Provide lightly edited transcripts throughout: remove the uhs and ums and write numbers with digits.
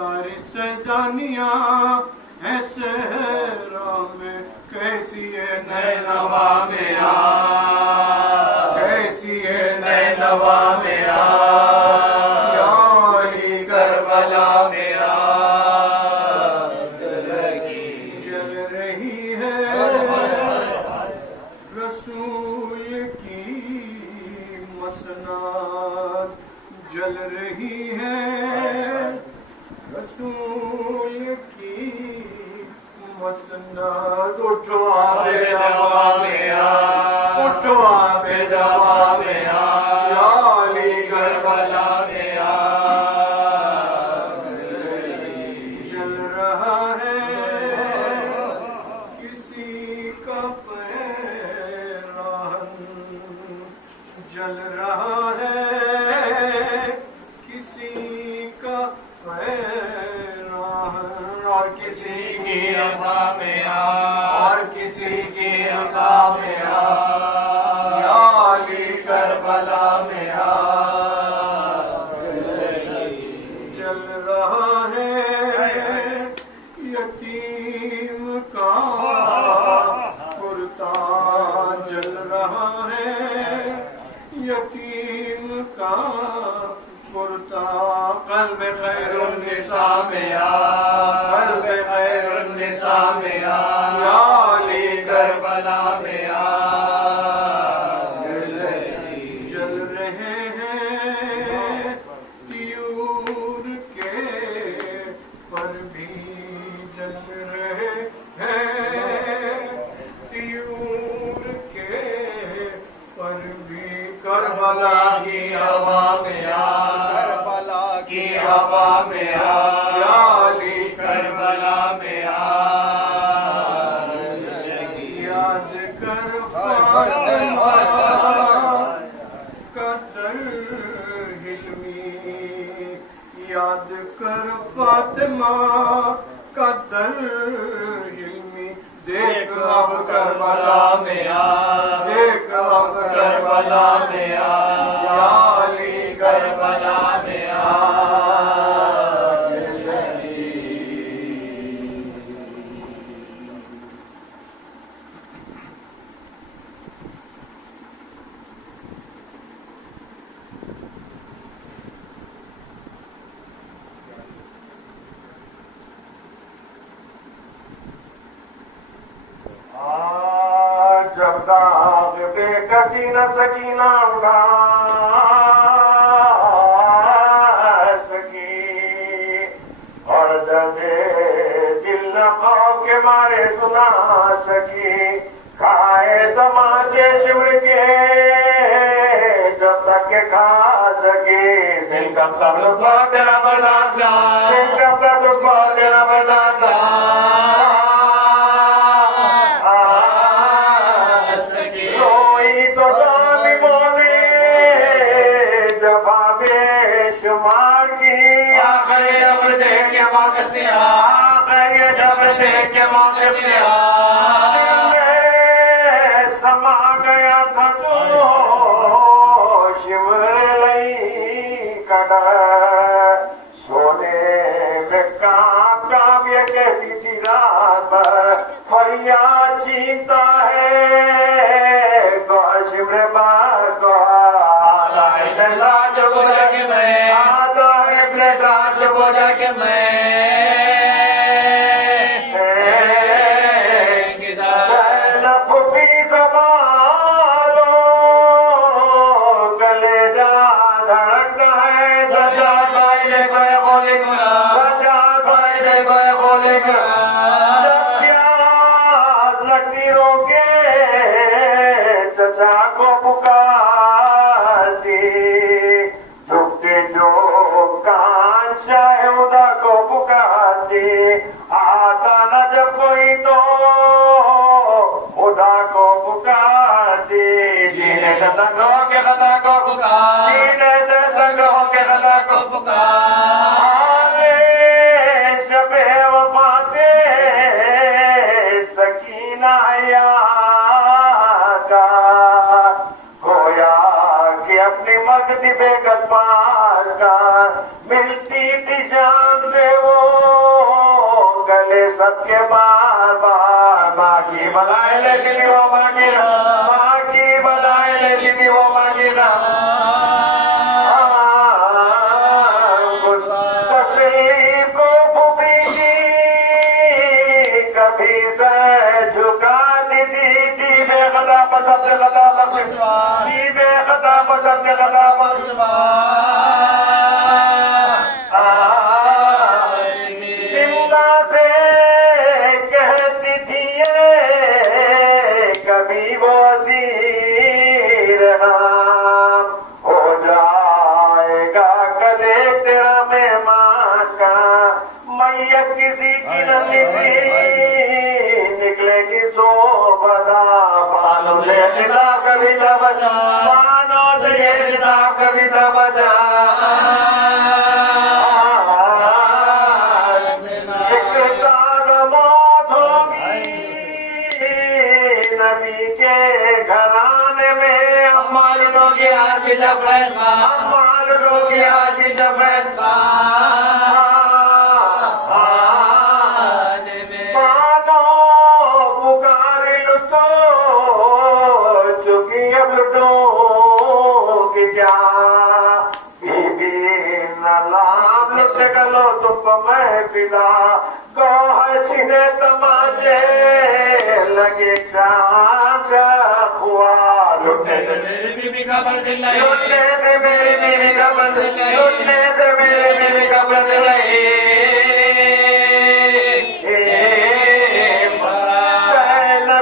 सारी सैदानियाँ है सहरा में, कैसी है नैनवा में आ, कैसी है नैनवा में आ, या अली करबला में आ, जल रही है रसूल की मसनाद, जल रही है रसूल की मसनाद। उठो आबे दवा में आ, उठो आबे दवा में आ, या अली करबला में आ, जल रहा है किसी का पैराहन, जल रहा है किसी का पैराहन, और किसी की रज़ा में आ, और किसी की रज़ा में आ, या अली करबला में आ, जल रहा है यतीम का कुर्ता, जल रहा है यतीम का कुर्ता। क़ल्ब खैरुन्निसा में आ, क़ल्ब खैरुन्निसा में आ, या अली करबला में आ, जल रहे हैं तियूर के पर भी, जल रहे हैं तियूर के पर भी, करबला की हवा में आ, करबला की हवा में आ, या अली करबला में आ, याद कर फातिमा का दर हिल्मी, याद कर फातिमा का दर हिल्मी। देख अब करबला में आ, देख अब करबला में आ, या अली करबला में आ, जब दाग बेकसी न सकीना उड़ा सकी, और दर्दे दिल न खौफ के मारे सुना सकी, खाए तमाचे शिवर के जब तक के खा सके, सिल कब तक बहुत तेरा बर्दाश्त, सिल कब तक बहुत तेरा बर्दाश्त, शुमार की आखिरी जब देख के मौके से आ, आखिरी जब देख के मौके से आ, समा गया था तो शिवर लई कड़ा, सोने में काव्य कहती थी रात भर, फरियाद चीता है गौ शिवर बार गौ, आधा है साज बोझा के मैं, आधा है साज बोझा के मैं, फुपी संभालो कलेजा धड़कता है, सजा भाई दे गए खोले गुना, सजा भाई दे गए खोले गुना, जब प्यास लगती रोके चचा को पुकारती, झुकते जो कान शाहुदा को पुकारती, आता न जब कोई तो खुदा को पुकारती, जीने से तंग हो के खुदा को पुकार, जीने से तंग हो के खुदा को पुकार, शबे वफाते सकीना यादा, खोया कि अपनी मगदी बेगत पार का मिलती दिशा सबके बार बार माँ की बधाई लेकिन वो माँ की बधाई लेकिन वो माँ की तकलीफ को फूफी कभी से झुका दी थी बेखदा पसंद खदा बख्शवारी बेखदा पसंद खदा जिंदा से कहती थी ये कभी वो असीर नाम हो जाएगा कदे तेरा मेहमान का मैयत किसी की न निकलेगी सो बदा पानो से जिदा कभी न बचा पानो से ये जिदा कभी न बचा नबी के घराने में अम्माल रोगी आज सफेद अम्माल रोगी आज सफेद मानो पुकार लुटो चुकी अब लुटो कि क्या बीबी नाम लुट गलो तुम मैं पिला गौहर छिने तमाचे लगे हुआ लुटने से मेरी बीबी का मंजिल लुटने से मेरी बीबी का मंजिल लुटने से मेरी बीबी का मंजिल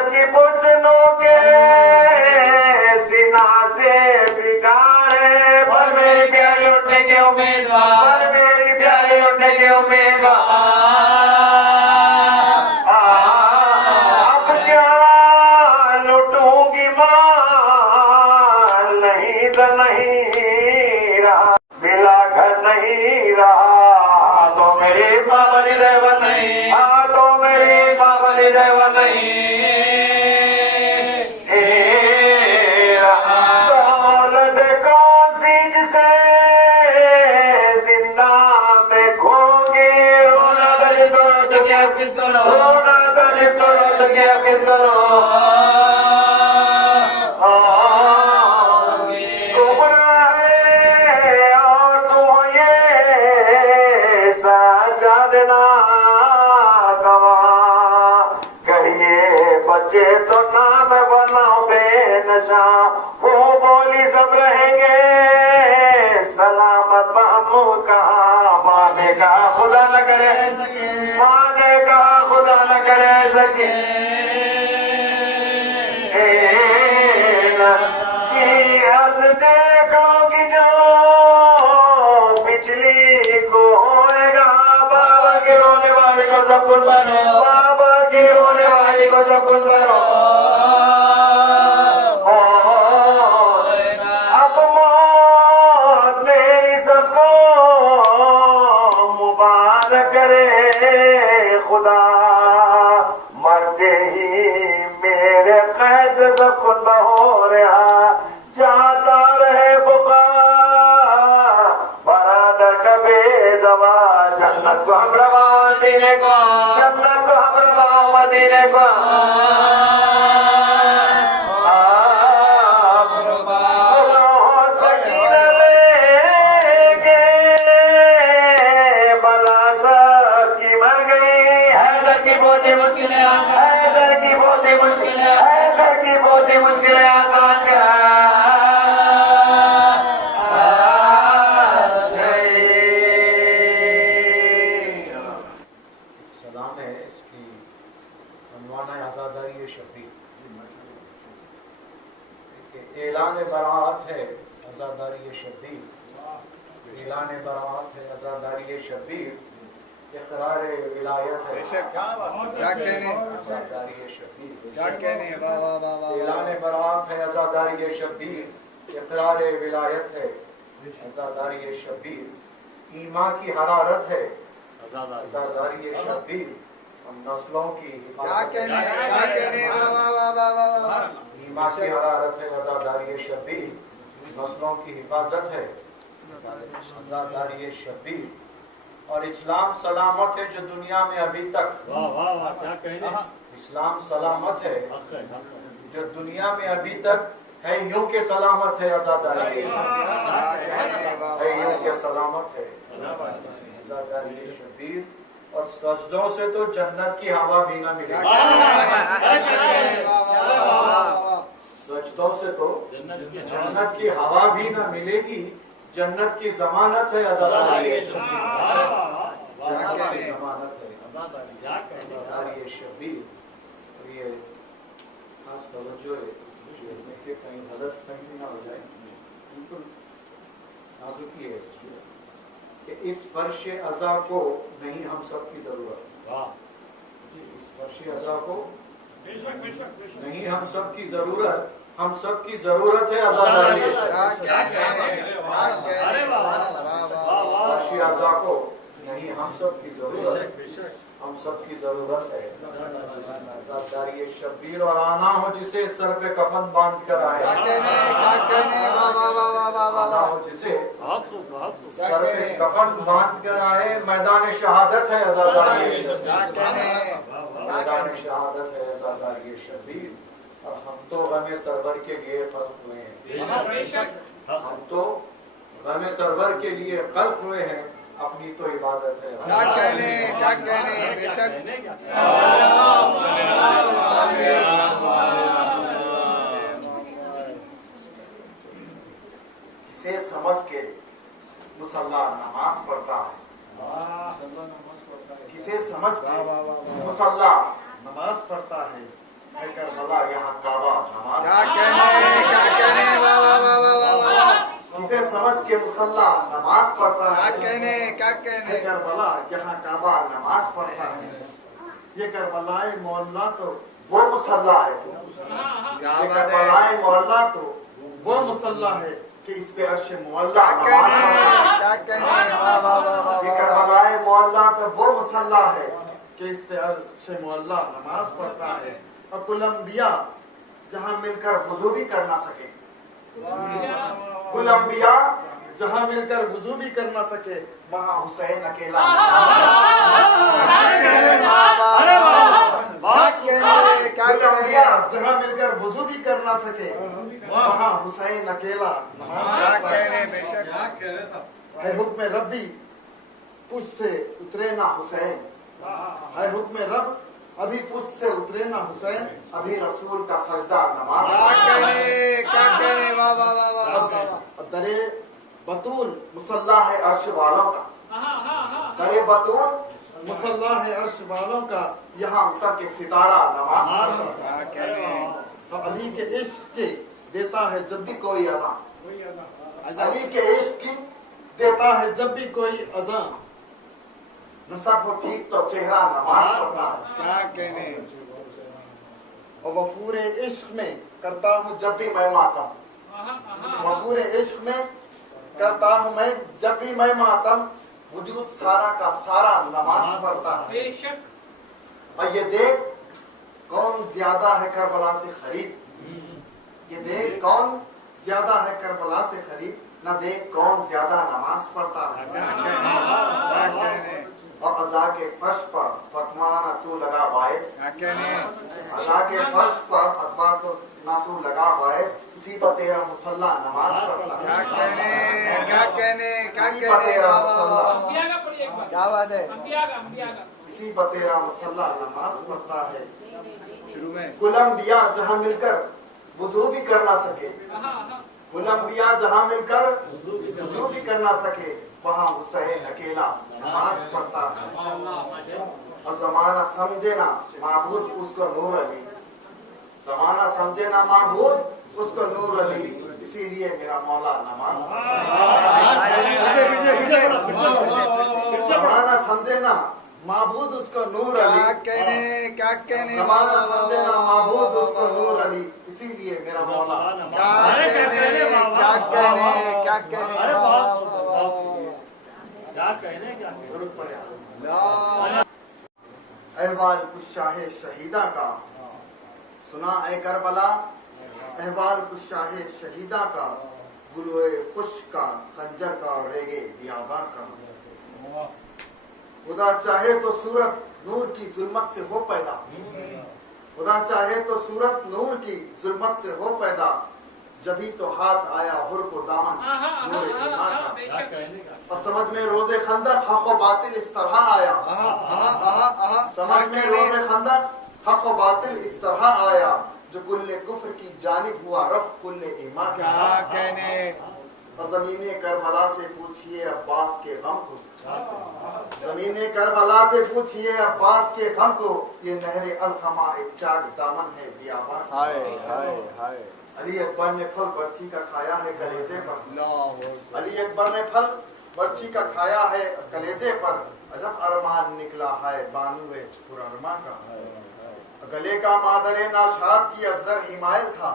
की बुझनों के सीना से बिगाड़े पर मेरी प्यारी उठने के उम्मीदवार पर मेरी प्यारी उठने के उम्मीदवार नहीं रहा बिला घर नहीं रहा तो मेरी बाबली देवा नहीं तो मेरी बाबली देवा नहीं दौलत कौन सी जिसे जिंदा में खोगे रोना दर्द करो तो क्या किस करो रोना दर्द करो तो क्या किस करो बच्चे तो नाम बनाओ बेनशा वो बोली सब रहेंगे सलामत महमूद कहा माने का खुदा न करे सके माने का खुदा न करे सके हद देख लोगी जो पिछली को होएगा बाबा के रोने वाले को सब कुछ बनो बाबा के रोने वाले को सब कुछ बनो अब मौत मेरी सबको मुबारक करे खुदा मरते ही मेरे कैद सब कुछ हो रहा जाता रहे बुखार बरादर कबे दवा जन्नत को हम रवा देने को जन्नत को हम रवा देने को ऐलान बरात है आज़ादारी शब्बीर ऐलान बरात है आज़ादारी शब्बीर इक़रार विलायत है क्या कहने आज़ादारी शब्बीर क्या कहने ऐलान बरात है आज़ादारी शब्बीर इक़रार विलायत है आज़ादारी शब्बीर ईमान की हरारत है आज़ादारी शब्बीर हम नस्लों की क्या कहने ईमान की हरारत है आज़ादारी शब्बीर नस्लों की हिफाजत है आज़ादारी शब्बीर और इस्लाम सलामत है जो दुनिया में अभी तक, वाह वाह वाह, क्या कहने। इस्लाम सलामत है हक है, हक है। जो दुनिया में अभी तक है, यूं के सलामत है आजादारी, है यूं के सलामत है आजादारी शबीर। और सजदों से तो जन्नत की हवा भी ना मिलेगी, सजदों से तो जन्नत की हवा भी ना मिलेगी। जन्नत की जमानत है आजादारी, जन्नत की जमानत है आजादारी शबीर। और ये खास तवज्जो है कि कहीं गलत फहमी ना हो जाए, बिल्कुल नाजुकी है कि इस फर्श अज़ा को नहीं हम सब की जरूरत, इस फर्श अज़ा को नहीं हम सब की जरूरत, हम सब की जरूरत है आजादारी फर्श अज़ा को नहीं हम सब की जरूरत, हम सब की जरूरत है आजादारी शबीर। और आना हो जिसे सर पे कफन बांध कर आए, आना हो जिसे सर पे कफन बांध कर आए, मैदान शहादत है आजादारी, मैदान शहादत है आजादारी शबीर। और हम तो गमे सरवर के लिए खल्क हुए हैं, हम तो गमे सरवर के लिए खल्क हुए हैं, अपनी तो इबादत है। क्या कहने बेशक। इसे समझ के मुसल्ला नमाज पढ़ता है, किसे समझ के मुसल्ला नमाज पढ़ता है करबला यहाँ काबा नमाज। क्या कहने वाह वाह वाह वाह वाह। किसे समझ के मुसल्ला नमाज पढ़ता है, क्या कहने करबला यहाँ काबा नमाज पढ़ता है। ये करबलाए मोहल्ला तो वो मुसल्ला है, ये करबलाए मोहल्ला तो वो मुसल्ला है कि इस पे अर्श मोहल्ला क्या कहने वाह वाह वाह वाह। ये करबलाए मोहल्ला तो वो मुसल्ला है कि इस पे अर्श मोहल्ला नमाज पढ़ता है। और कुल अंबिया जहाँ मिलकर वुजू भी कर ना सके, कुल अंबिया जहाँ मिलकर वुजू भी कर ना सके, वहाँ हुसैन अकेला। कुल अंबिया जहाँ मिलकर वुजू भी कर ना सके, वहाँ हुसैन अकेला। क्या कहने बेशक। है हुक्म रब्बी कुछ से उतरे ना हुसैन, है हुक्म रब अभी कुछ से उतरे ना हुसैन, अभी रसूल का सजदा नमाज। क्या कहने वाह वाह वाह वाह वाह। दरे बतूल मुसल्ला है अर्श वालों का, दरे बतूल मुसल्ला है अर्श वालों का, यहाँ उतर के सितारा नमाज पढ़ता है। क्या कहने। तो अली के इश्क की देता है जब भी कोई अज़ान, अली के इश्क की देता है जब भी कोई अज़ान, नसब हो ठीक तो चेहरा नमाज पढ़ता है। क्या कहने। और वफूरे इश्क में करता हूँ जब भी मैं मातम, वफूरे इश्क में करता हूँ मैं जब भी मैं मातम, वजूद सारा का सारा नमाज पढ़ता है। और ये देख कौन ज्यादा है करबला से करीब, ये देख कौन ज्यादा है करबला से करीब, न देख कौन ज्यादा नमाज पढ़ता है। क्या कहने। और अज़ा के फर्श पर फतवा ना तू लगा बायस, क्या कहने। अज़ा के फर्श पर फतवा तो ना तू लगा बायस, इसी पर तेरा मुसल्ला नमाज पढ़ता है। क्या कहने। क्या कहने। इसी पर तेरा मुसल्ला, क्या बात है। इसी पर तेरा मुसल्ला नमाज पढ़ता है। शुरू में कुल अंबिया जहाँ मिलकर वुजू भी कर ना सके, कुल अंबिया जहाँ मिलकर वुजू भी कर ना सके, वहाँ हुसैन अकेला नमाज पढ़ता है। और जमाना समझे ना माबूद उसको नूर अली, जमाना समझे ना माबूद उसको नूर अली, इसीलिए मेरा मौला नमाज जमाना समझे ना माबूद उसको नूर अली। क्या कहने। जमाना समझे ना माबूद उसको नूर अली, इसीलिए मेरा मौला। क्या कहने। क्या कहने। जरूरत पड़े अहवाल कुछ शाहे शहीदा का, सुना ए करबला अहवाल कुछ शाहे शहीदा का, गुलोए खुश का खंजर का रेगे बियाबा का। खुदा चाहे तो सूरत नूर की जुल्मत से हो पैदा, खुदा चाहे तो सूरत नूर की जुल्मत से हो पैदा, जभी तो हाथ आया हुर को दामन नूर ईमान का। क्या कहने का? और समझ में रोजे खंदक हक व बातिल इस तरह आया, समझ में रोजे खंदक हक व बातिल इस तरह आया, जो कुल्ले कुफ्र की जानिब हुआ रफ कुल्ले ईमान का। क्या कहने। और ज़मीने करबला से पूछिए अब्बास के गम को, ज़मीने करबला से पूछिए अब्बास के गम को, ये नहरे अलखमा एक चाक दामन है बियाबान। हाय हाय हाय। अली अकबर ने फल बर्छी का खाया है कलेजे पर, अल्लाह। अली अकबर ने फल बर्छी का खाया है कलेजे पर, अजब अरमान निकला है बानुए पुररमा का। गले का मादरे नाशाद की असगर हिमायत था,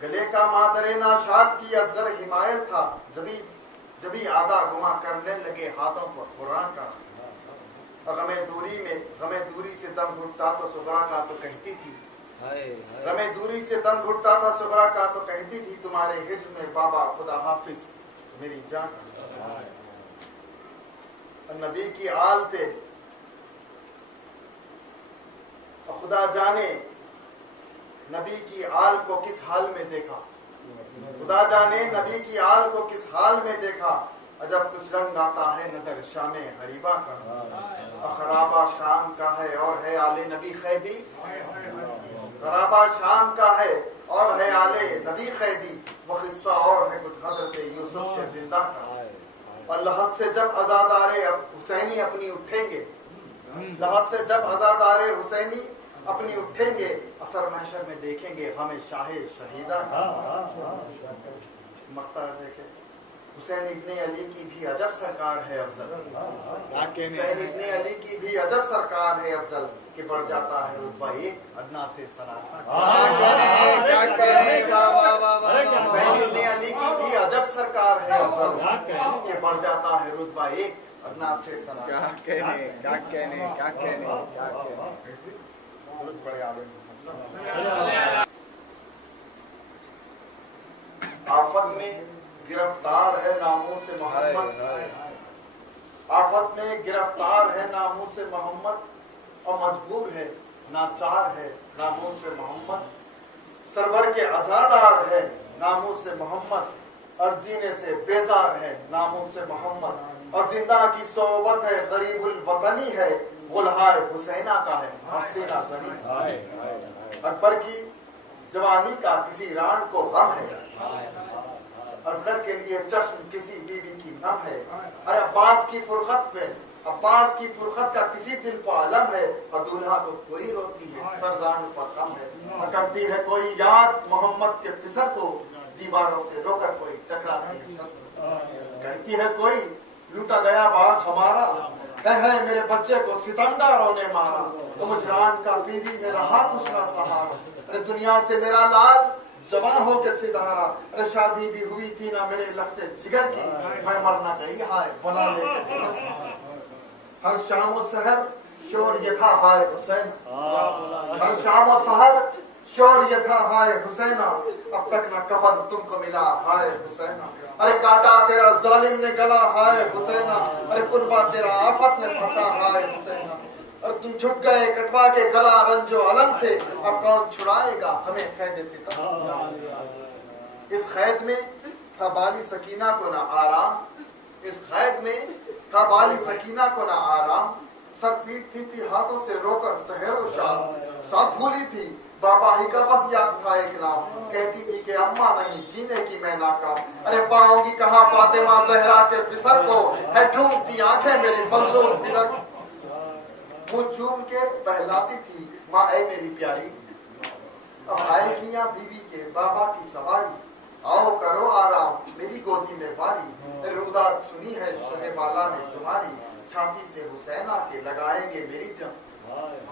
गले का मादरे नाशाद की असगर हिमायत था, जभी आधा गुमा करने लगे हाथों पर खुरान का। गमे दूरी से दम घुटता तो सुगरा का तो कहती थी, गमे दूरी से दम घुटता था सुगरा का तो कहती थी, तुम्हारे हिज्र में बाबा खुदा हाफिज मेरी जान। नबी की आल पे खुदा जाने नबी की आल को किस हाल में देखा, खुदा जाने नबी की आल को किस हाल में देखा, अजब कुछ रंग आता है नजर शामे हरीबा का। खराबा शाम का है और है आले नबी खैदी, खराबा शाम का है और है आले नबी खैदी, वो किस्सा और है कुछ हजरत यूसुफ के जिंदा का। और लहज से जब आजादारे हुसैनी अपनी उठेंगे, लहज से जब आजादारे हुसैनी अपनी उठेंगे, असर महशर में देखेंगे हमें शाहे शहीदा का। मख्तार देखे हुसैन इब्ने अली की भी अजब सरकार है अफजल, हुसैन इब्ने अली की भी अजब सरकार है अफजल, कि बढ़ जाता है रुतबा एक अदना से सलाता। क्या कहने। हुसैन इब्ने अली की भी अजब सरकार है अफजल, कि बढ़ जाता है रुतबा एक अदना से सलाता। क्या कहने। क्या कहने। क्या कहने। क्या कहने। बड़े आलिम। आफत में गिरफ्तार है नामों से मोहम्मद, आफत में गिरफ्तार है नामों से मोहम्मद, और मजबूर है नाचार है नामों से मोहम्मद, सरवर के आजादार है नामों से मोहम्मद, और जीने से बेजार है नामों से मोहम्मद, और जिंदा की सोबत है गरीबुल वतनी है, गुलहाय हुसैना का है हसीना सनी। अकबर की जवानी का किसी रान को गम है, असगर के लिए जश्न किसी बीबी की नम है। अरे अब्बास की फुरखत पे, अब्बास की फुरखत का किसी दिल को आलम है, और दूल्हा को कोई रोती है सरजान पर कम है। और करती है कोई याद मोहम्मद के फिसर को, दीवारों से रोकर कोई टकराती है सब। कहती है कोई लूटा गया बाग हमारा, है मेरे बच्चे को सितमगारों ने मारा, तो मुझ रान का पीरी में रहा कुछ ना सहारा। अरे दुनिया से मेरा लाल जवान हो के सिधारा, अरे शादी भी हुई थी ना मेरे लगते जिगर की, मैं मरना गई हाय बुला ले। हर शाम और सहर शोर ये था हाय हुसैन, हर शाम और सहर शोर ये था हाय हुसैना, अब तक ना कफन तुमको मिला हाय हुसैना। अरे काटा तेरा जालिम ने गला हाय हुसैना, अरे कुर्बा तेरा आफत ने फंसा हाय हुसैना। और तुम छुप गए कटवा के गला रंजो अलम से, अब कौन छुड़ाएगा हमें कैद सितम। इस कैद में था बाली सकीना को ना आराम, इस कैद में था बाली सकीना को ना आराम, सर पीटती थी हाथों से रोकर सहरो शाम, सब भूली थी बाबा ही का बस याद था एक नाम, कहती थी कि अम्मा नहीं जीने की मैं नाकाम। अरे पाऊंगी कहाँ फातिमा जहरा के फिसर को, है ढूंढती आंखें मेरी मजलूम बिदर। वो चूम के बहलाती थी माँ ऐ मेरी प्यारी, अब आएगी यहाँ बीवी के बाबा की सवारी, आओ करो आराम मेरी गोदी में वारी। रुदात सुनी है शहबाला ने तुम्हारी, छाती से हुसैन आके लगाएंगे मेरी जान,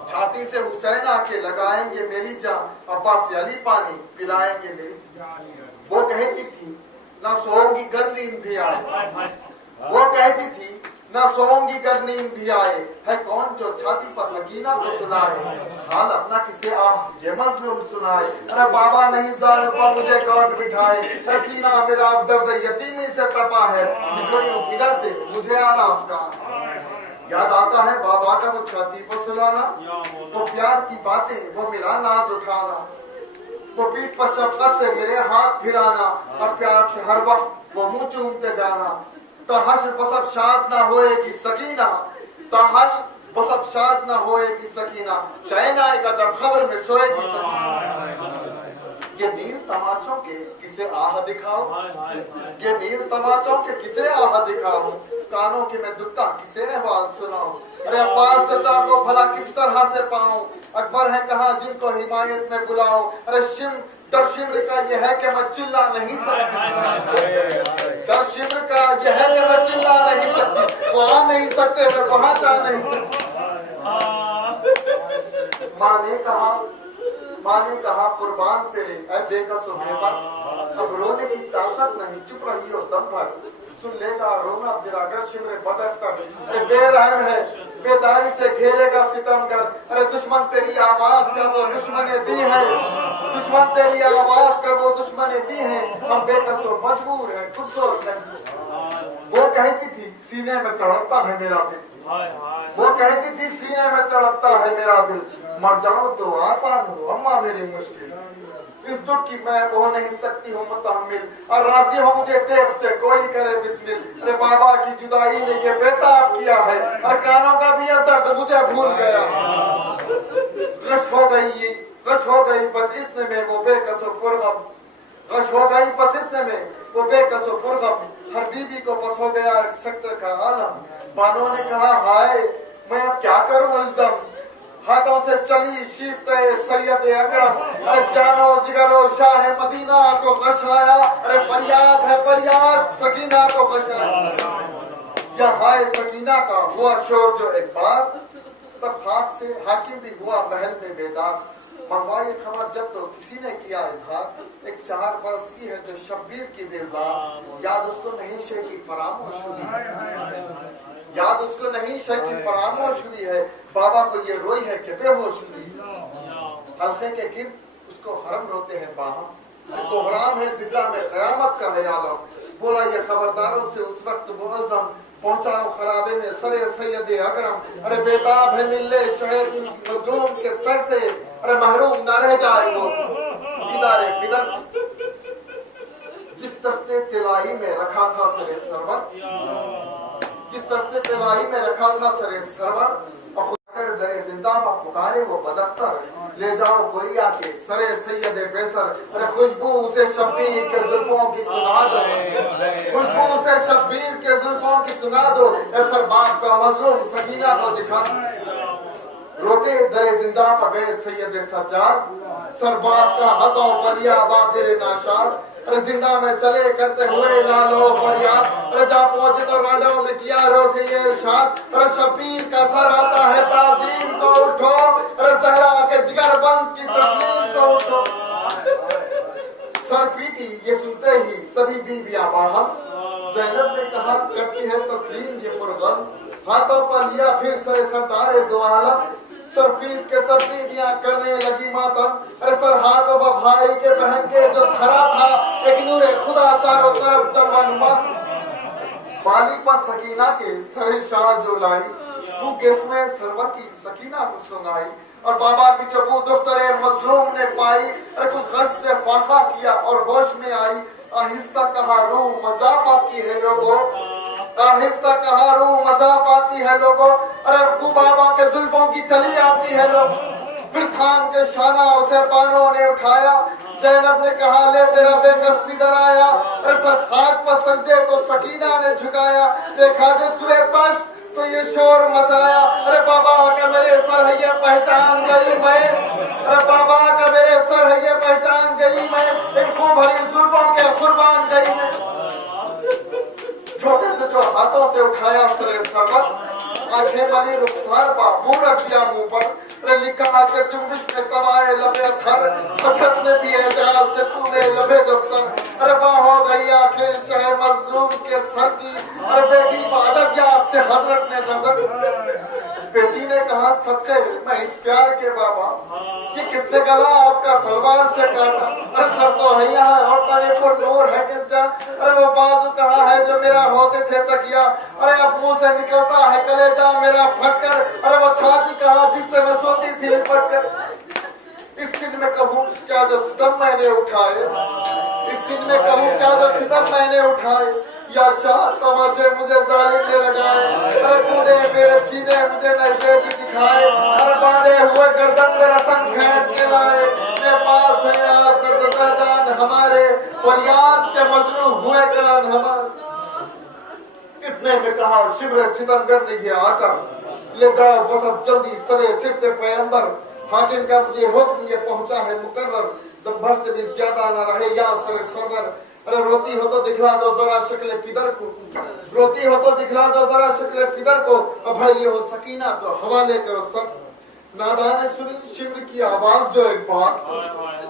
छाती से हुसैन आके लगाएंगे मेरी जान, अब्बास से अली पानी पिलाएंगे मेरी जान। वो कहती थी ना सोऊंगी गर नींद भी आए, वो कहती थी ना सोऊंगी गर नींद भी आए, है कौन जो छाती पर सकीना को सुनाए, हाल अपना किसे आप ये मजलूम सुनाए। अरे बाबा नहीं जान पर मुझे कौन बिठाए, अरे सीना मेरा दर्द यतीमी से तपा है, मुझे इधर से मुझे आराम का। याद आता है बाबा का वो छाती पर सुलाना, वो प्यार की बातें, वो मेरा नाज उठाना, वो पीठ पर शफकत से मेरे हाथ फिराना और प्यार से हर वक्त वो मुंह चूमते जाना। तहश बसब शाद ना होएगी सकीना, तहश बसब शाद ना होएगी सकीना, चैन आएगा जब खबर में सोएगी सकीना। ये नील तमाचों के किसे आह दिखाओ, ये नील तमाचों के किसे आह दिखाओ, कानों की मैं दुखता किसे अहवाल सुनाऊं। अरे अब्बास चचा को भला किस तरह से पाऊं, अकबर है कहा जिनको हिमायत में बुलाओ। अरे डर शिमर का यह है कि मैं चिल्ला नहीं सकती, डर शिमर का यह है कि मैं चिल्ला नहीं सकती, वो आ नहीं सकते मैं वहां जा नहीं सकती। माँ ने कहा कुर्बान तेरे ऐ बेकस बेबस, अब रोने की ताकत नहीं, चुप रही हो दम भर, सुन लेगा रोना तेरा गर शिमरे बदख्तर। अरे बेरहम है बेदारी से घेरेगा सितमगर, अरे दुश्मन तेरी आवाज का वो दुश्मने दी है, दुश्मन तेरी आवाज का वो दुश्मने दी है, हम बेकसो मजबूर है खुद सोच नहीं। वो कहती थी सीने में तड़पता है मेरा दिल, वो कहती थी सीने में तड़पता है मेरा दिल, मर जाऊं तो आसान हो अम्मा मेरी मुश्किल, इस दुख की मैं हो नहीं सकती हूँ मुतहम्मिल, और राजी हो मुझे देख से कोई करे बिस्मिल। अरे बाबा की जुदाई ने ये बेताब किया है, और कानों का भी दर्द मुझे भूल गया। गश हो गई बस इतने में वो बेकसो पुरगम, गश हो गई बस इतने में वो बेकसो पुरगम, हर बीबी को बस हो गया एक सख्त का आलम। बानो ने कहा हाय मैं अब क्या करूं इस दम, हाथों से चली शीफ्ते सैयद अकरम, अरे जानो जिगरो शाह मदीना को बचाया, अरे फरियाद है फरियाद सकीना को बचाया। या हाय सकीना का हुआ शोर जो एक बार, तब हाथ से हाकिम भी हुआ महल में बेदार। मंगवाई खबर जब तो किसी ने किया इजहार, एक 4 बरस की है जो शब्बीर की दिलदार, याद उसको नहीं शे की फरामोश हुई है, याद उसको नहीं शे की फरामोश हुई है, बाबा को ये रोई है कि बेहोश हुई। हल्के के गिर उसको हरम रोते हैं बाहम, कोहराम है जिंदा में कयामत का है आलम। बोला ये खबरदारों से उस वक्त वो अज़म, पहुंचाओ खराबे में सरे सैयद अकरम, अरे बेताब है मिले शहीद मजलूम के सर से, अरे महरूम ना रह जाए वो दीदारे बिदर से। जिस दस्ते तिलाई में रखा था सरे सरवर, जिस दस्ते तिलाई में रखा था सरे सरवर, दरे जिंदा में पुकारे वो बदख्तर, ले जाओ कोई आके सरे सैयद बेसर, अरे खुशबू उसे शब्बीर के जुल्फों की सुना दो, खुशबू उसे शब्बीर के जुल्फों की सुना दो, सर बाप का मजलूम सकीना को दिखा। रोते दरे जिंदा पर गए सैयद सज्जाद, सर बाप का हथों बलिया बादिर नाशाद, अरे जिंदा में चले करते हुए नालो फरियाद, अरे जा पहुंचे तो रांडों में किया रोके ये इरशाद, अरे शब्बीर का सर आता है ताजीम को उठो, अरे सहरा के जिगर बंद की तस्लीम को उठो। सर पीटी ये सुनते ही सभी बीवियां बाहम, ज़ैनब ने कहा करती है तस्लीम ये फुरगम, हाथों पर लिया फिर सरे सरदारे दो आलम, सर पीट के सब बीवियां करने लगी मातम, अरे सर हाथों पर भाई के बहन के जो धरा था एक नूरे खुदा चारों तरफ जलवानुमा। बाली पर सकीना के सरे शाह जो लाई, वो गेस में सरवर की सकीना को सुनाई, और बाबा की जो वो दुख्तरे मजलूम ने पाई, अरे कुछ गश से फाका किया और होश में आई, आहिस्ता कहा रूह मजा पाती है लोगों, आहिस्ता कहा रूह मजा पाती है लोगों, अरे वो बाबा के जुल्फों की चली आती है लोग। फिर थाम के शाना उसे बानों ने उठाया, ज़ैनब ने कहा ले तेरा बेकस किधर आया, अरे सर खाक पर सजदे को सकीना ने झुकाया, देखा जो सुबह तश तो ये शोर मचाया, अरे बाबा का मेरे सर है ये पहचान गई मैं, अरे बाबा का मेरे सर है ये पहचान गई मैं, इन खूब भरी जुल्फों के कुर्बान गई मैं। छोटे से जो हाथों से उठाया सरे सरवर, आंखें बनी रुखसार पा मुंह रख दिया मुंह पर, अरे लिखा आके जुम्बिश में तबाए लबे थर, हसरत ने भी एतराज से चूमे लबे दफ्तर, अरे वाह हो गई आंखें चढ़े मजलूम के सर की, अरे बेटी बादब याद से हजरत ने नजर, बेटी ने कहा सदके मैं इस प्यार के बाबा, ये किसने गला आपका तलवार से काटा? अरे सर तो है यहाँ और तने पर नूर है किस जा? अरे वो बाजू कहाँ है जो मेरा होते थे तकिया? अरे अब मुंह से निकलता है कलेजा मेरा फटकर। अरे वो छाती कहाँ जिससे मैं सोती थी लिपट कर? इस दिन में कहूँ क्या जो सितम मैंने उठाए, इस दिन में कहूँ क्या जो सितम मैंने उठाए, या शाह तमाचे मुझे जालिम ने लगाए। अरे कूदे मेरे सीने मुझे नजरे भी दिखाए। अरे बांधे हुए गर्दन मेरा संग खींच के लाए। मेरे पास है आपका जता जान हमारे, फरियाद के मजरू हुए कान हमारे। इतने में कहा शिब्र सितम करने की आकर, ले जाओ बस अब जल्दी सरे सिफ्ते पैगंबर। हाकिम का मुझे हुक्म ये पहुंचा है मुकर्रर, दम भर से भी ज्यादा न रहे यहाँ सरे सरवर। अरे रोती हो तो दिखला दो जरा शक्ल पिदर को, रोती हो तो दिखला दो जरा शक्ल पिदर को। अब भाई ये हो सकीना तो हवाले करो सब। नादा ने सुनी शिब्र की आवाज जो एक बार,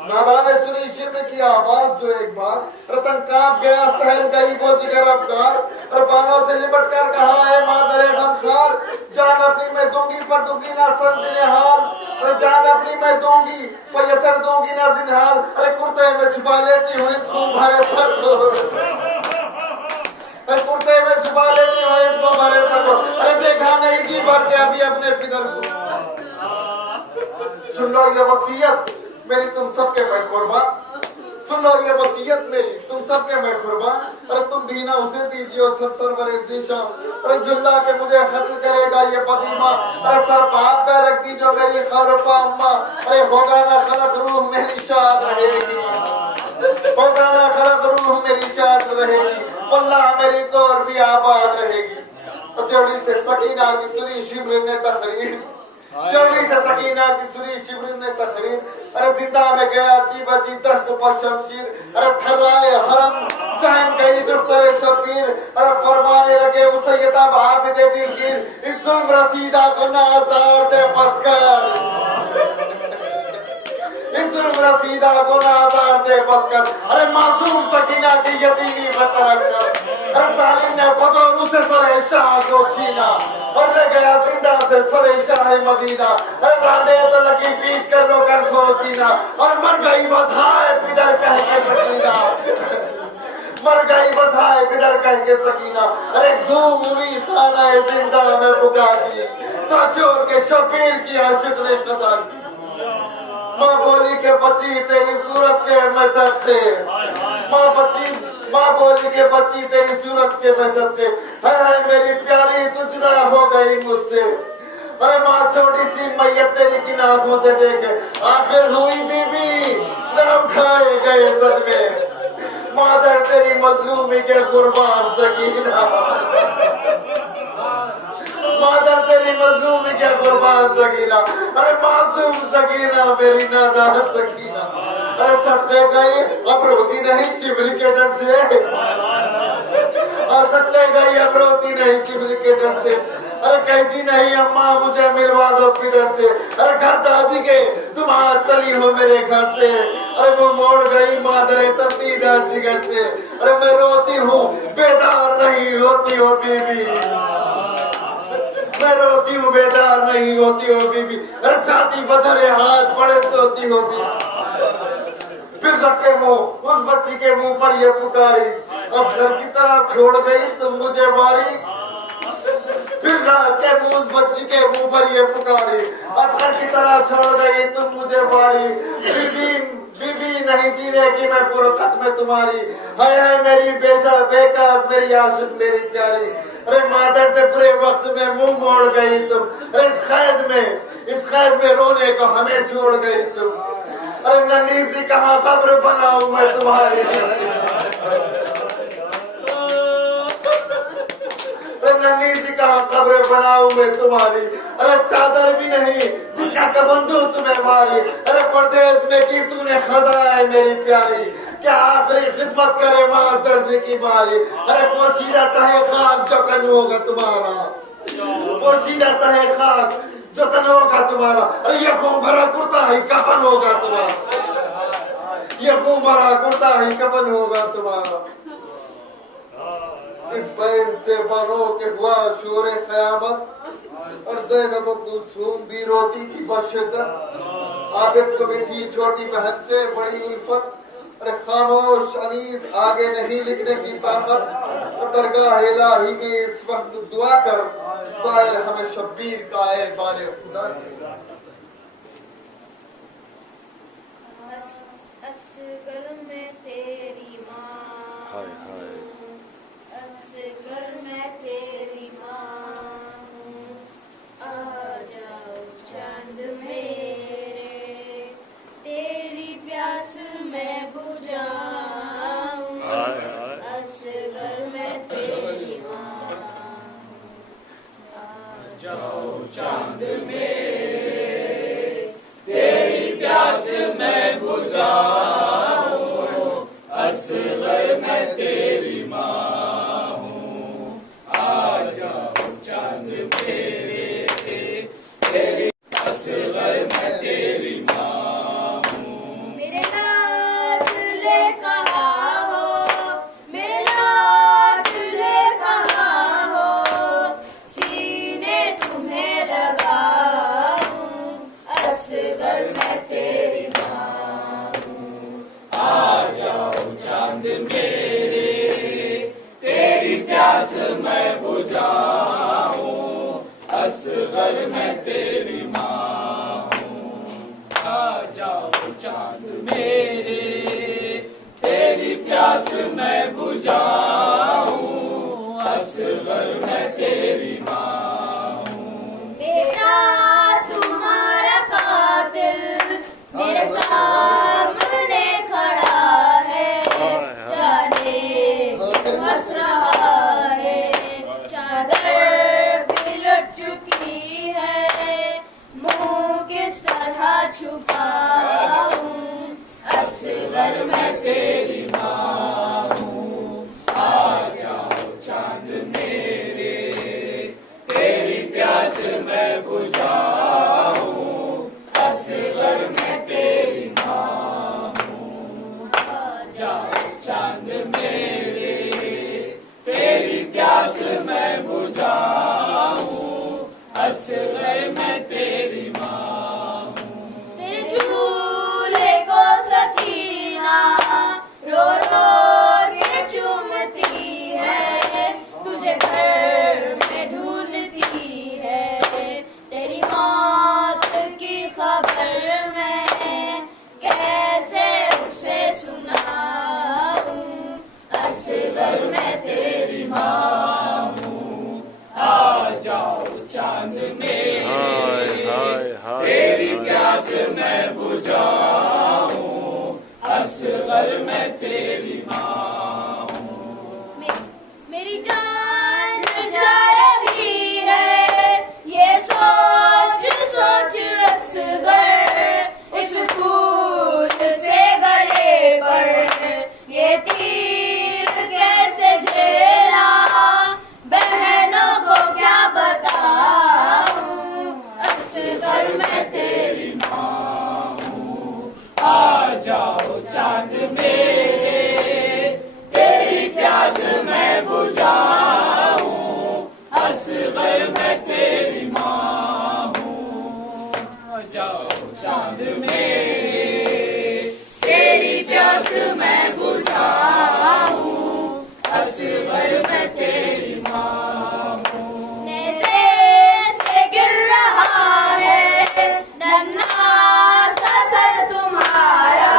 नादा ने सुनी शिब्र की आवाज जो एक बार। रतन कांप गया सहम गई वो जिगर अफगार। और बानों से लिपट कर कहा है मादरे गमखार, जान अपनी मैं दूंगी पर दूंगी ना सर जिन्हार। अरे जान अपनी मैं दूंगी पर ये सर दूंगी ना जिन्हार। अरे कुर्ते में छुपा लेती हुई इसको भरे सर को, अरे कुर्ते में छुपा लेती हुई इसको भरे सर को। अरे देखा नहीं जी भर के अभी अपने पितर को। सुन लो ये वसीयत मेरी तुम सबके मैं कुर्बान, सुन लो ये वसीयत मेरी तुम सबके मैं कुर्बान। अरे तुम भी ना उसे दीजिए सरवरे ज़ीशान। अरे जुल्ला के मुझे खत्ल करेगा ये पदीमा। अरे सर पाप पे रख दी जो मेरी खबर पा अम्मा। अरे होगा ना खलक रूह मेरी शाद रहेगी, होगा ना खलक रूह मेरी शाद रहेगी। अल्लाह मेरी कोर भी आबाद रहेगी। त्योड़ी से सकीना की सुनी शिब्र ने तकरीर, त्योड़ी से सकीना की सुनी शिब्र ने तकरीर। अरे जिंदा में गया चीबा जी दस्त पर शमशीर। अरे थर्राए हरम सहम गई दुर्तरे शबीर। अरे फरमाने लगे उसैयदा भाबिदे दिलगीर, इस जुल्म रसीदा गुनाह ज़ार दे पसकर, इस जुल्म रसीदा गुनाह ज़ार दे पसकर। अरे मासूम सकीना की यतीमी बतरक कर। अरे जालिम ने बजौर उसे सरे शाह को छीना और ले गया जिंदा से सरे शाह मदीना। अरे राने तो लगी पीट कर रोकर सोचीना, और मर गई बसाए पिदर कह के सकीना, मर गई बसाए पिदर कह के सकीना। अरे धूम हुई खाना जिंदा में पुकारी, तो चोर के शबीर की आशिक ने कसा की। माँ बोली के बची तेरी सूरत के मसद से, माँ बोली के बची तेरी सूरत के मसद से। है मेरी प्यारी तू जुदा हो गई मुझसे। अरे माँ छोटी सी मैयत तेरी की आंखों से देखे आखिर हुई बीबी न उठाए गए सदमे। मादर तेरी मजलूमी के कुर्बान सकीना, मादर तेरी मजलूमी के कुर्बान सकीना। अरे मासूम सकीना मेरी नादान सकीना। अरे सत्ते गई अब रोती नहीं शिब्र के डर से, और सत्ते गई अब रोती नहीं शिब्र के डर से। अरे कहती नहीं अम्मा मुझे मिलवा दो पिदर से। अरे घर दादी के तुम आज चली हो मेरे घर से। अरे वो मोड़ गई मादरे तब्दीदा जिगर से। अरे मैं रोती हूँ बेदार नहीं होती हो बीबी, मैं रोती हूँ बेदार नहीं होती हो बीबी। अरे छाती बधरे हाथ बड़े सोती होती। फिर रखे मुंह उस बच्ची के मुंह पर ये पुकारी, अफसर की तरह छोड़ गई तुम मुझे मारी। फिर के मुंह उस बच्ची के मुंह पर ये पुकारी, अफसर की तरह छोड़ गई तुम मुझे मारी। बीबी नहीं जीने की मैं फुरकत में तुम्हारी। है मेरी बेकार मेरी आशिक मेरी प्यारी। अरे मादर से बुरे वक्त में मुंह मोड़ गई तुम। अरे इस कैद में रोने को हमें छोड़ गई तुम। अरे नन्ही सी कहाँ कब्र बनाऊं मैं तुम्हारी, अरे नन्ही सी कहाँ कब्र बनाऊं मैं तुम्हारी। अरे चादर भी नहीं जिसका कफन दूं तुम्हें मारी। अरे परदेश में की तूने खजा है मेरी प्यारी, क्या आखिरी खिदमत करे माँ दर्द की मारी। अरे पोशीदा तहे खाक जो कन होगा तुम्हारा, पोशीदा तहे खाक जो कन होगा तुम्हारा। अरे ये खून भरा कुर्ता ही कफन होगा तुम्हारा, ये खून भरा कुर्ता ही कफन होगा तुम्हारा। इस बैन से बनो के हुआ शोरे क़यामत, और ज़ैनब कुलसूम भी रोती थी बशिद्दत। आबिद को भी थी छोटी बहन से बड़ी उल्फत। अरे खामोश अनीस आगे नहीं लिखने की ताकत। दरगाह इलाही में इस वक्त दुआ कर, ज़ाहिर हमें शब्बीर का ए बारे खुदा। असगर में तेरी माँ, असगर में तेरी माँ हूँ। आ जाओ चांद मेरे, तेरी प्यास मैं बुझाऊं। असगर में तेरी माँ हूँ। आ जाओ चांद मेरे, तेरी प्यास मैं बुझाऊं। असगर में तेरी माँ हूँ। आ जाओ चांद मेरे, तेरी असगर में तेरी माँ हूँ। मेरे लाडले कहाँ हो, मेरे लाडले कहाँ हो, सीने तुम्हें लगाऊं। असगर में तेरी माँ हूँ। आ जाओ चांद मेरे, तेरी प्यास मैं बुझाऊं। असगर में तेरी माँ हूँ। आ जाओ चांद मेरे, तेरी प्यास मैं बुझाऊं। असगर में तेरी माँ हूँ। बेटा तुम्हारा कातिल मेरे सामने खड़ा है, जाने हंस रहा है। चादर भी लुट चुकी है, मुंह किस तरह छुपाऊं। असगर में तेरी माँ हूँ। आ जाओ चांद मेरे, तेरी प्यास मैं बुझाऊं। असगर में तेरी माँ हूँ। आ जाओ चांद मेरे, तेरी प्यास मैं बुझाऊं। असगर में तेरी माँ हूँ। तेरे झूले को सकीना रो रो के चूमती है, तुझे घर में ढूंढती है। तेरी मौत की खबर मैं कैसे उसे सुनाऊं। असगर में तेरी माँ हूँ। आ जाओ चांद मेरे, तेरी प्यास मैं बुझाऊं। असगर में तेरी माँ हूँ। मेरी जान जा रही है, ये सोच सोच असगर। इस फूल से गले पर ये तीर कैसे झेला, बहनों को क्या बताऊं। असगर में तेरी माँ हूँ। आ जाओ चांद मेरे, तेरी प्यास मैं बुझाऊं। असगर में तेरी माँ हूँ। आ जाओ चांद मेरे, तेरी प्यास मैं बुझाऊं। असगर में तेरी माँ हूँ। नेज़े से गिर रहा है नन्हा सा सर तुम्हारा,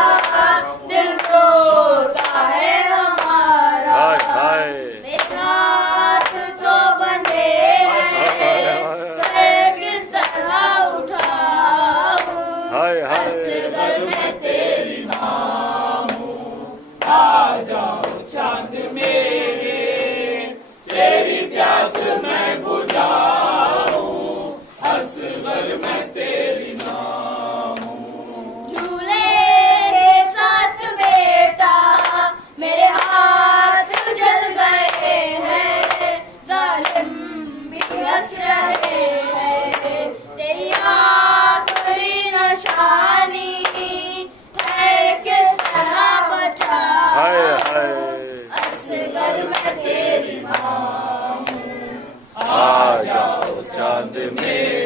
दिल रोता है हमारा। मेरे हाथ तो बंधे हैं, सर किस तरह उठाऊं। असगर में तेरी माँ हूँ। आ जाओ चांद मेरे, तेरी प्यास मैं बुझाऊं। असगर में तेरी माँ हूँ। झूले के साथ बेटा मेरे हाथ जल गए हैं, जालिम भी हंस रहे हैं। तेरी आखिरी निशानी है, किस तरह बचाऊं। असगर में तेरी माँ हूँ। आ जाओ चांद मेरे,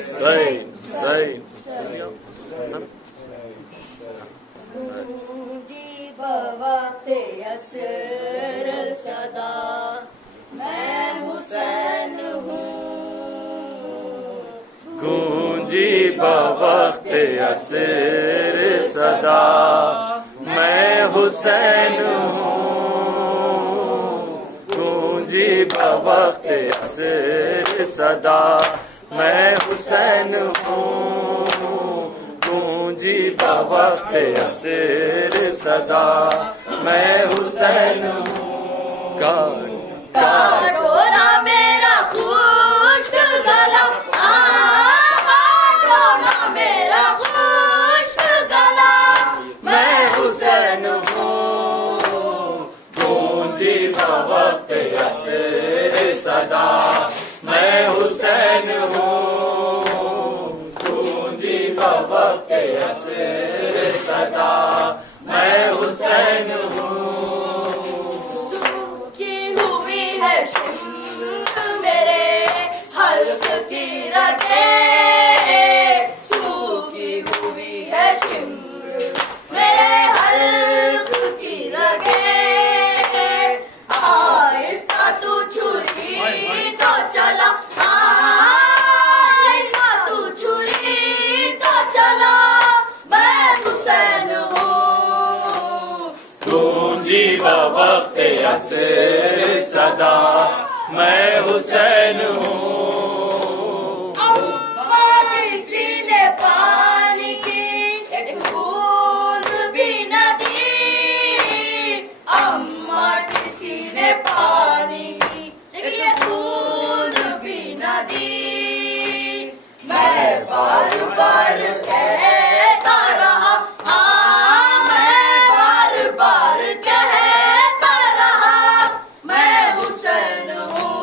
सही सही गूंजी बवक्ते असर सदा मैं हुसैन हूँ गूंजी बवक्ते असर सदा मैं हुसैन हूँ गूंजी बवक्ते असर सदा मैं हुसैन हूँ गूंजी बवक्ते असर सदा मैं हुसैन हूँ काटो ना मेरा खुश्क गला काटो ना मेरा खुश्क गला मैं हुसैन हूँ गूंजी बवक्ते असर सदा मैं हुसैन हूँ गूंजी बवक्ते असर सदा मैं हुसैन हूँ सूखी हुई है शिम्र मेरे हल्क की रगें सूखी हुई है शिम्र मेरे हल्क की रगें आहिस्ता तू छुरी तो चला आहिस्ता तू छुरी तो चला मैं हुसैन हूँ गूंजी बवक्ते असर सदा मैं हुसैन हूँ अम्मा किसी ने पानी की एक बूंद भी न दी अम्मा किसी ने पानी की एक बूंद भी न दी मैं बार बार कहता रहा मैं बार बार कहता रहा मैं हुसैन हूँ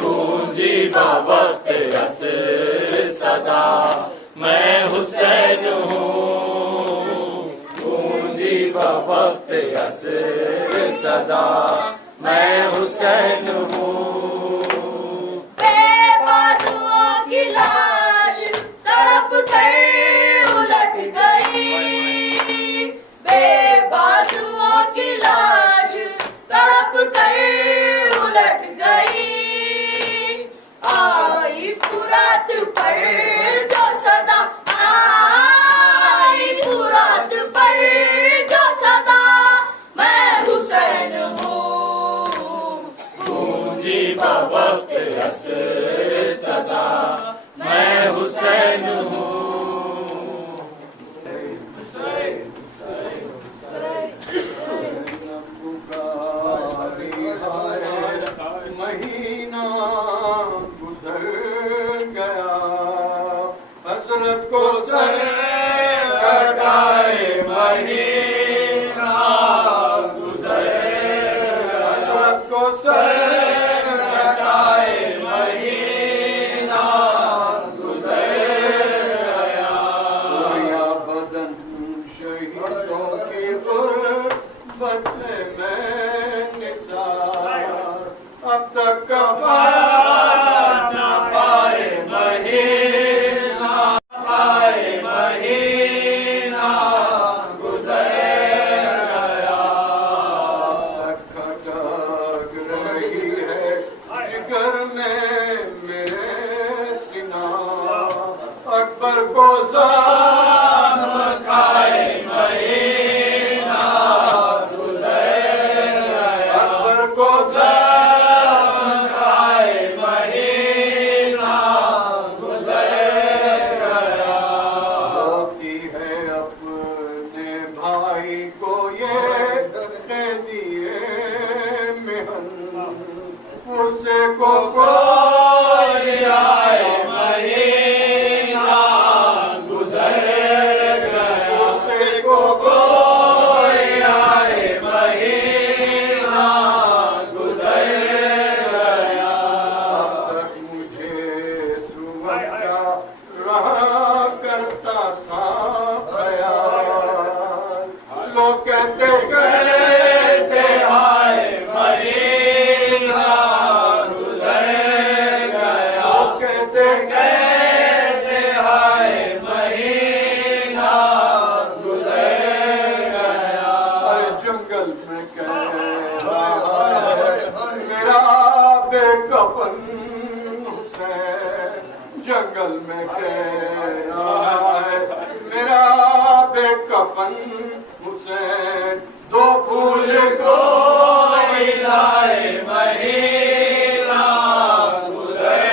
गूंजी बवक्ते असर सदा मैं हुसैन हूँ गूंजी बवक्ते असर सदा मैं हुसैन हूँ बेबाजुओं की लाश तड़प कर उलट गई बेबाजुओं की लाश तड़प कर उलट गई आई फुरात पर जो सदा आई फुरात पर जो सदा मैं हुसैन हूँ गूंजी बवक्ते असर सदा मैं हुसैन हूँ महीना गुजर गया हसरत को सर कटाए महीना गुजर गया हसरत को सर कटाए महीना गुजर गया रोया बदन शहीदों की गुर्बत में निसार अब तक कफन न पाए महीना गुजर गया खटक रही है जिगर में मेरे सिना अकबर को जाम खाए महीना गुजर गया अकबर को जाम खाए महीना गुजर गया होती है अपने भाई को ये दिए मेहन उसे को कोई आए महीना गुजर जंगल में तेरा है मेरा बेकफन हुसैन, दो फूल को लाए महीना गुजर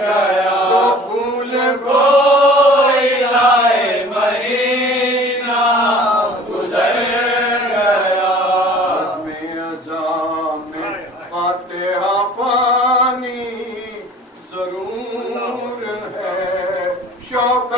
गया, दो फूल को लाए महीना गुजर गया, में अज़ां में फातिहा पानी जरूर है, शौक़